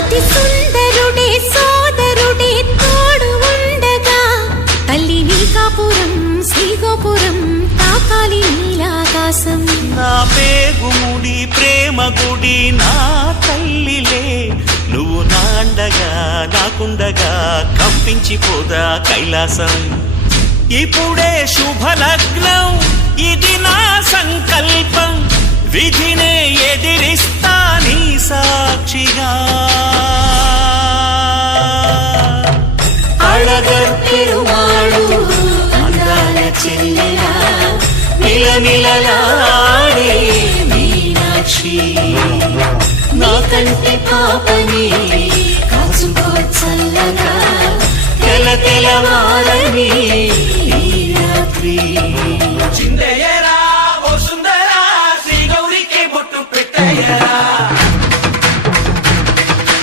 అతి సుందరుడే సోదరుడే తోడు ఉండగా తల్లి నీకాపురం శ్రీగోపురం తాకాలి నీలాకాశం. నా పేగుముడి ప్రేమ గుడి నా తల్లిలే, నువ్వు నాండగా నాకుండగా కంపించిపోదా కైలాసం. ఇప్పుడే శుభలగ్నం ఇది నా సంకల్పం, విధినే ఎదిరిస్తా నీ సాక్షిగా. అళగర్ పెరుమాళు అందాల చెల్లెలా నిలనిలలాడే మీనాక్షి, నీ కంటి పాపని కాచుకో చల్లగా తెల తెలవారని ఈ రాత్రి.